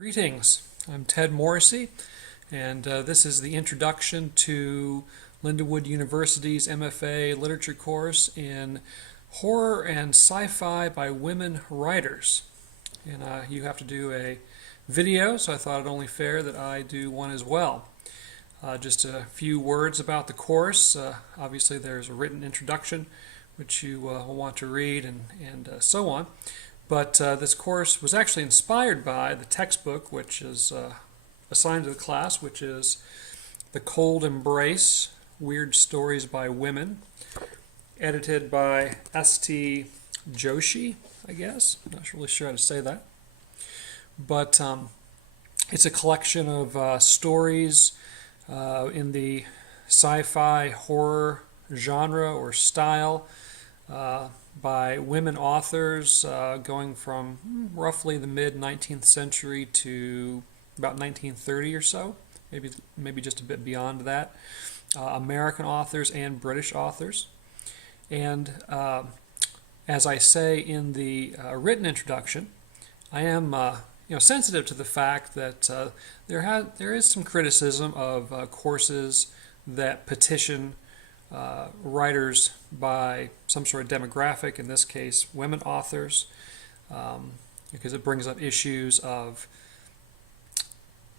Greetings, I'm Ted Morrissey, and this is the introduction to Lindenwood University's MFA literature course in horror and sci-fi by women writers. And you have to do a video, so I thought it only fair that I do one as well. Just a few words about the course. Obviously there's a written introduction which you will want to read and so on. But this course was actually inspired by the textbook which is assigned to the class, which is The Cold Embrace, Weird Stories by Women, edited by St. Joshi, I guess. I'm not really sure how to say that. But it's a collection of stories in the sci-fi horror genre or style, by women authors going from roughly the mid-19th century to about 1930 or so, maybe just a bit beyond that. American authors and British authors. And as I say in the written introduction, I am sensitive to the fact that there is some criticism of courses that petition writers by some sort of demographic, in this case women authors, because it brings up issues of,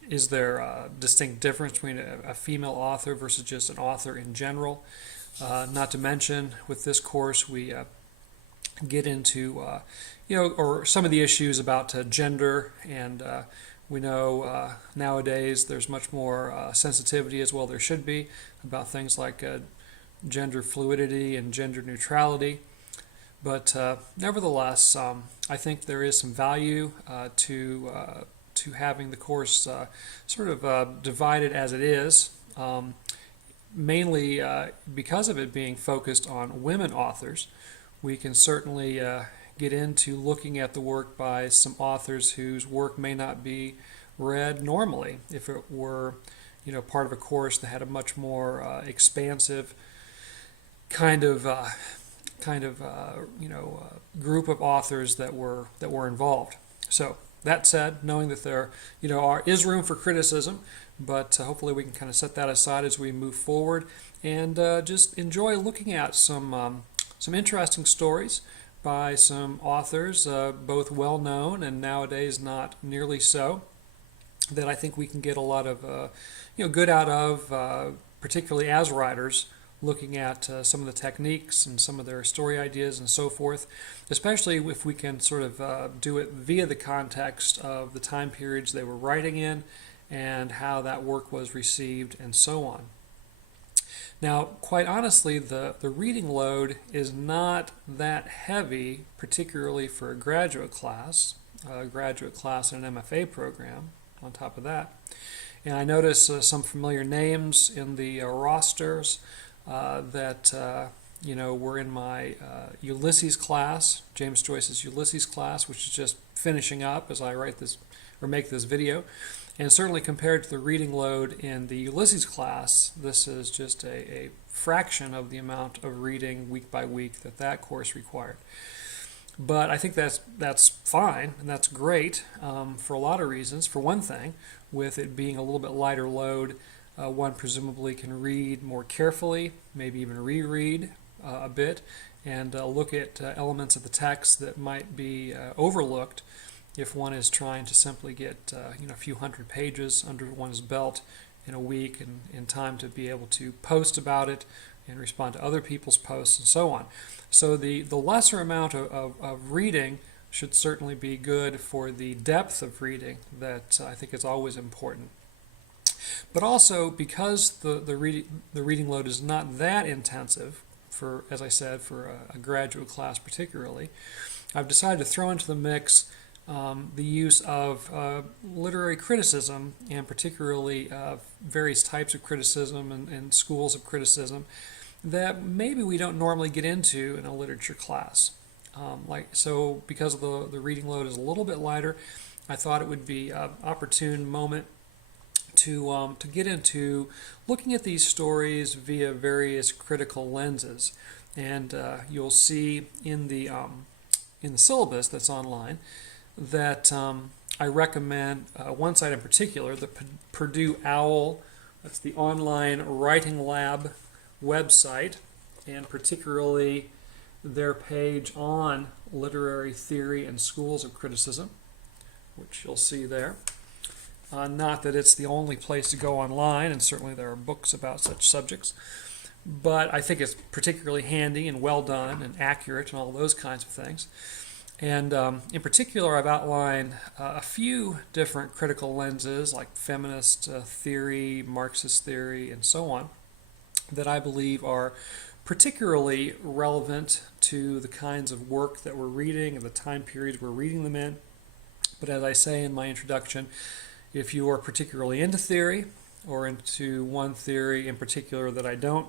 is there a distinct difference between a female author versus just an author in general? Not to mention, with this course we get into or some of the issues about gender, and we know nowadays there's much more sensitivity, as well there should be, about things like gender fluidity and gender neutrality. But nevertheless, I think there is some value to having the course sort of divided as it is, mainly because of it being focused on women authors. We can certainly get into looking at the work by some authors whose work may not be read normally if it were part of a course that had a much more expansive kind of group of authors that were involved. So that said, knowing that there is room for criticism, but hopefully we can kind of set that aside as we move forward and just enjoy looking at some interesting stories by some authors, both well known and nowadays not nearly so, that I think we can get a lot of good out of, particularly as writers, looking at some of the techniques and some of their story ideas and so forth, especially if we can sort of do it via the context of the time periods they were writing in and how that work was received and so on. Now, quite honestly, the reading load is not that heavy, particularly for a graduate class in an MFA program on top of that. And I notice some familiar names in the rosters that were in my Ulysses class, James Joyce's Ulysses class, which is just finishing up as I write this or make this video. And certainly compared to the reading load in the Ulysses class, this is just a fraction of the amount of reading week by week that course required. But I think that's fine, and that's great for a lot of reasons. For one thing, with it being a little bit lighter load, one presumably can read more carefully, maybe even reread a bit, and look at elements of the text that might be overlooked if one is trying to simply get a few hundred pages under one's belt in a week, and in time to be able to post about it and respond to other people's posts and so on. So the lesser amount of reading should certainly be good for the depth of reading that I think is always important. But also, because the reading load is not that intensive, for, as I said, for a graduate class particularly, I've decided to throw into the mix the use of literary criticism, and particularly various types of criticism and schools of criticism that maybe we don't normally get into in a literature class. So because the reading load is a little bit lighter, I thought it would be an opportune moment to get into looking at these stories via various critical lenses. And you'll see in the syllabus that's online that I recommend one site in particular, the Purdue OWL. That's the online writing lab website, and particularly their page on literary theory and schools of criticism, which you'll see there. Not that it's the only place to go online, and certainly there are books about such subjects, but I think it's particularly handy and well done and accurate and all those kinds of things. And in particular, I've outlined a few different critical lenses like feminist theory, Marxist theory, and so on, that I believe are particularly relevant to the kinds of work that we're reading and the time periods we're reading them in. But as I say in my introduction, if you are particularly into theory, or into one theory in particular that I don't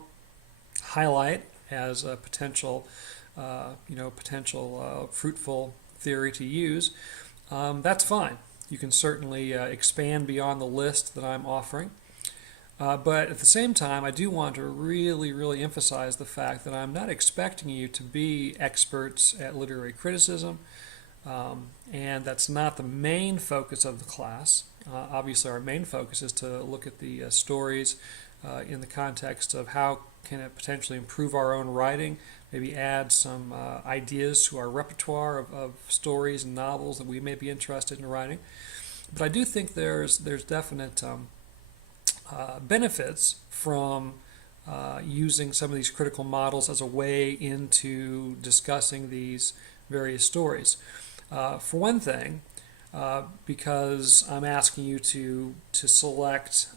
highlight as a potential fruitful theory to use, that's fine. You can certainly expand beyond the list that I'm offering. But at the same time, I do want to really, really emphasize the fact that I'm not expecting you to be experts at literary criticism, and that's not the main focus of the class. Obviously, our main focus is to look at the stories in the context of how can it potentially improve our own writing, maybe add some ideas to our repertoire of stories and novels that we may be interested in writing. But I do think there's definite benefits from using some of these critical models as a way into discussing these various stories. For one thing, because I'm asking you to select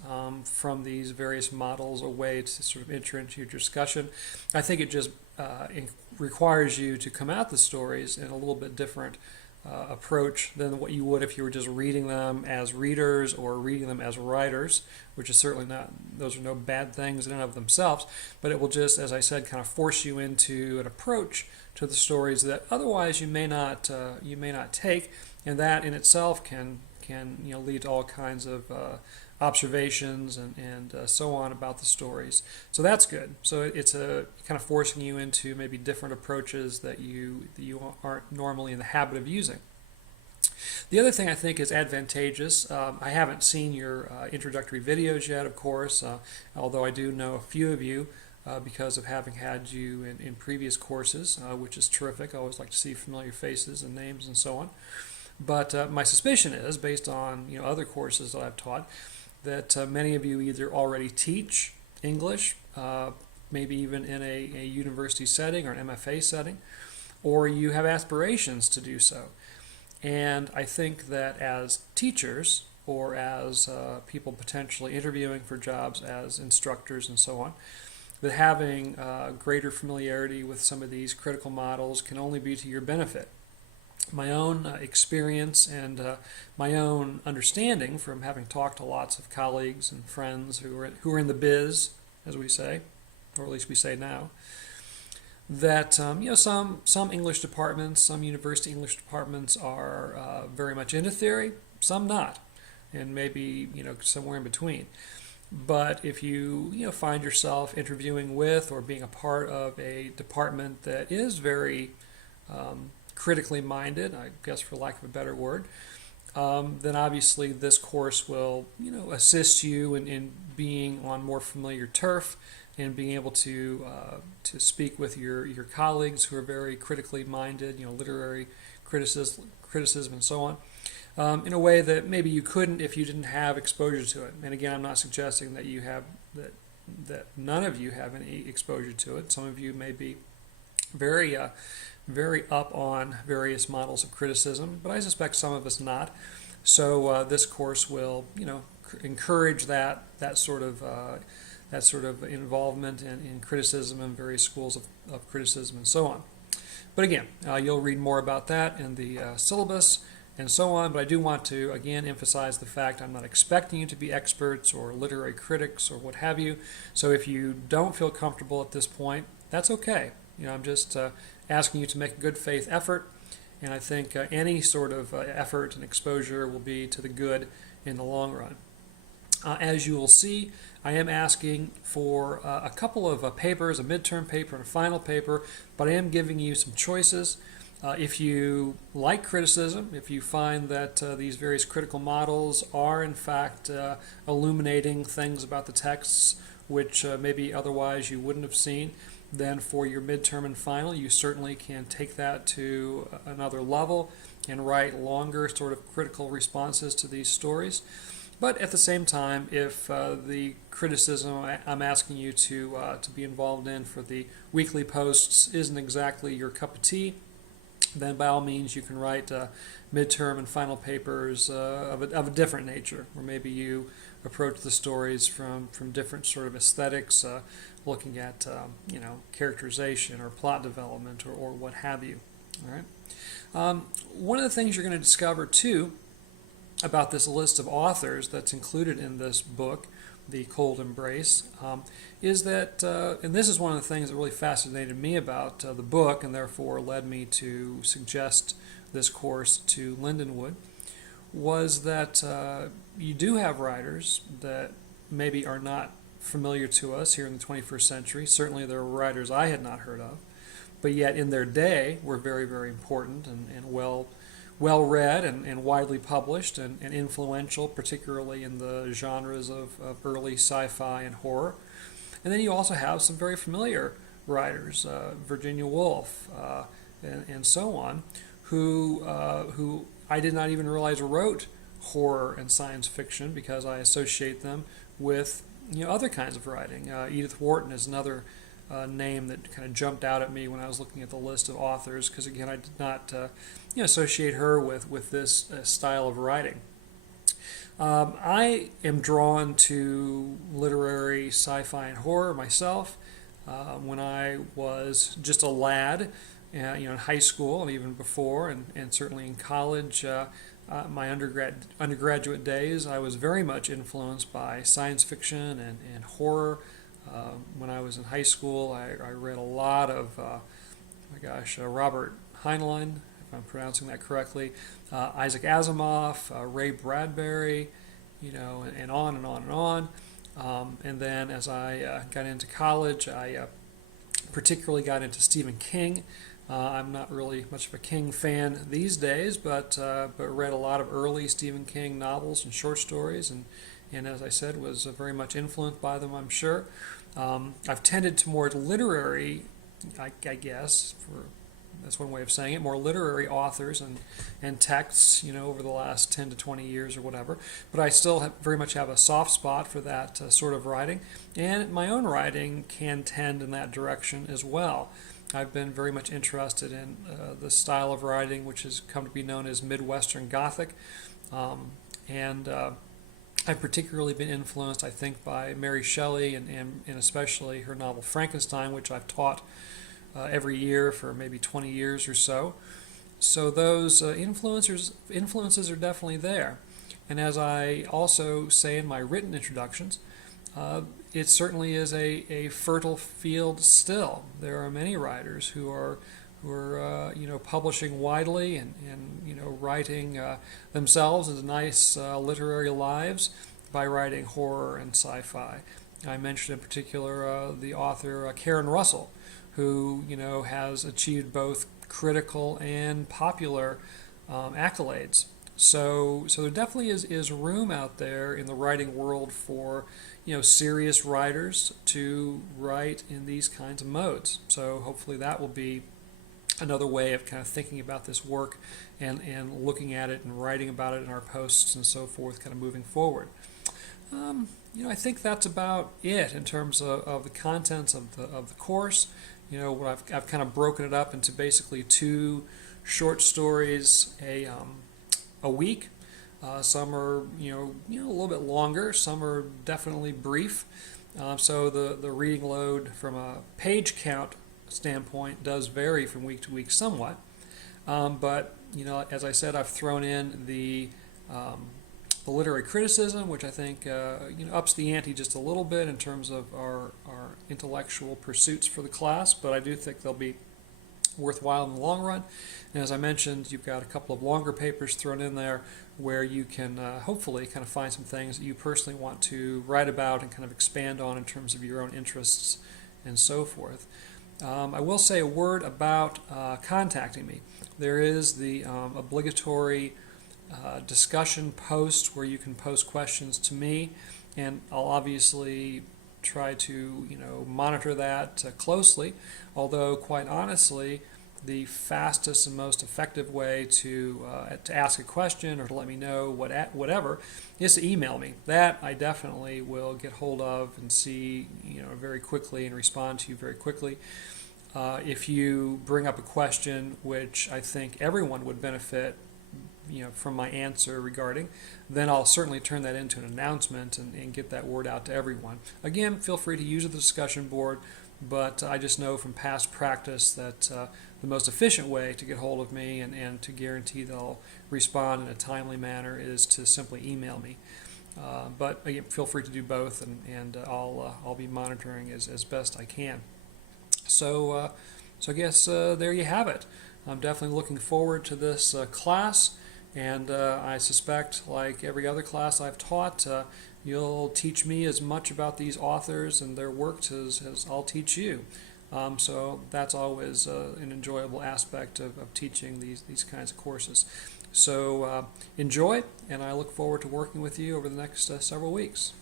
from these various models a way to sort of enter into your discussion, I think it just requires you to come at the stories in a little bit different approach than what you would if you were just reading them as readers or reading them as writers, which is certainly not, those are no bad things in and of themselves, but it will just, as I said, kind of force you into an approach to the stories that otherwise you may not take, and that in itself can lead to all kinds of observations and so on about the stories. So that's good. So it's a kind of forcing you into maybe different approaches that you aren't normally in the habit of using. The other thing I think is advantageous, I haven't seen your introductory videos yet, of course, although I do know a few of you because of having had you in previous courses, which is terrific. I always like to see familiar faces and names and so on. But my suspicion is, based on other courses that I've taught, that many of you either already teach English, maybe even in a university setting or an MFA setting, or you have aspirations to do so. And I think that as teachers, or as people potentially interviewing for jobs as instructors and so on, that having greater familiarity with some of these critical models can only be to your benefit. My own experience and my own understanding from having talked to lots of colleagues and friends who are in the biz, as we say, or at least we say now, that some English departments, some university English departments are very much into theory, some not, and maybe somewhere in between. But if you find yourself interviewing with or being a part of a department that is very critically minded, I guess for lack of a better word, then obviously this course will assist you in being on more familiar turf and being able to speak with your colleagues who are very critically minded, literary criticism and so on, in a way that maybe you couldn't if you didn't have exposure to it. And again, I'm not suggesting that you have that none of you have any exposure to it. Some of you may be very up on various models of criticism, but I suspect some of us not. So this course will, encourage that sort of involvement in criticism and various schools of criticism and so on. But again, you'll read more about that in the syllabus and so on. But I do want to again emphasize the fact I'm not expecting you to be experts or literary critics or what have you. So if you don't feel comfortable at this point, that's okay. I'm just asking you to make a good faith effort, and I think any sort of effort and exposure will be to the good in the long run. As you will see, I am asking for a couple of papers, a midterm paper and a final paper, but I am giving you some choices. If you like criticism, if you find that these various critical models are in fact illuminating things about the texts which maybe otherwise you wouldn't have seen, then for your midterm and final you certainly can take that to another level and write longer sort of critical responses to these stories. But at the same time, if the criticism I'm asking you to be involved in for the weekly posts isn't exactly your cup of tea, then by all means you can write midterm and final papers of a different nature, where maybe you approach the stories from different sort of aesthetics, looking at characterization or plot development or what have you. All right. One of the things you're going to discover too about this list of authors that's included in this book, The Cold Embrace, is that, and this is one of the things that really fascinated me about the book and therefore led me to suggest this course to Lindenwood, was that you do have writers that maybe are not familiar to us here in the 21st century. Certainly there were writers I had not heard of, but yet in their day were very, very important and well read and widely published and influential, particularly in the genres of early sci-fi and horror. And then you also have some very familiar writers, Virginia Woolf and so on, who I did not even realize wrote horror and science fiction because I associate them with other kinds of writing. Edith Wharton is another name that kind of jumped out at me when I was looking at the list of authors, because again I did not associate her with this style of writing. I am drawn to literary sci-fi and horror myself. When I was just a lad, in high school and even before, and certainly in college, my undergraduate days, I was very much influenced by science fiction and horror. When I was in high school, I read a lot of, Robert Heinlein, if I'm pronouncing that correctly, Isaac Asimov, Ray Bradbury, and on and on and on. And then as I got into college, I particularly got into Stephen King. I'm not really much of a King fan these days, but read a lot of early Stephen King novels and short stories, and as I said, was very much influenced by them, I'm sure. I've tended to more literary, I guess, that's one way of saying it, more literary authors and texts, over the last 10 to 20 years or whatever. But I still very much have a soft spot for that sort of writing, and my own writing can tend in that direction as well. I've been very much interested in the style of writing which has come to be known as Midwestern Gothic, and I've particularly been influenced, I think, by Mary Shelley and especially her novel Frankenstein, which I've taught every year for maybe 20 years or so. So those influences are definitely there. And as I also say in my written introductions, it certainly is a fertile field still. There are many writers who are publishing widely and writing themselves into nice literary lives by writing horror and sci-fi. I mentioned in particular the author Karen Russell, who has achieved both critical and popular accolades. So there definitely is room out there in the writing world for serious writers to write in these kinds of modes. So hopefully that will be another way of kind of thinking about this work and looking at it and writing about it in our posts and so forth, kind of moving forward. I think that's about it in terms of the contents of the course. What I've kind of broken it up into basically 2 short stories a week. Some are a little bit longer. Some are definitely brief. So the reading load from a page count standpoint does vary from week to week somewhat. But as I said, I've thrown in the literary criticism, which I think ups the ante just a little bit in terms of our intellectual pursuits for the class, but I do think they'll be worthwhile in the long run. And as I mentioned, you've got a couple of longer papers thrown in there where you can hopefully kind of find some things that you personally want to write about and kind of expand on in terms of your own interests and so forth. I will say a word about contacting me. there is the obligatory discussion post where you can post questions to me, and I'll obviously try to monitor that closely. Although quite honestly, the fastest and most effective way to ask a question or to let me know whatever is to email me. That I definitely will get hold of and see very quickly and respond to you very quickly. If you bring up a question which I think everyone would benefit from my answer regarding, then I'll certainly turn that into an announcement and get that word out to everyone. Again, feel free to use the discussion board, but I just know from past practice that the most efficient way to get hold of me and to guarantee that I'll respond in a timely manner is to simply email me. But again, feel free to do both, and I'll be monitoring as best I can. So I guess there you have it. I'm definitely looking forward to this class, and I suspect, like every other class I've taught, you'll teach me as much about these authors and their works as I'll teach you. So that's always an enjoyable aspect of teaching these kinds of courses. So enjoy, and I look forward to working with you over the next several weeks.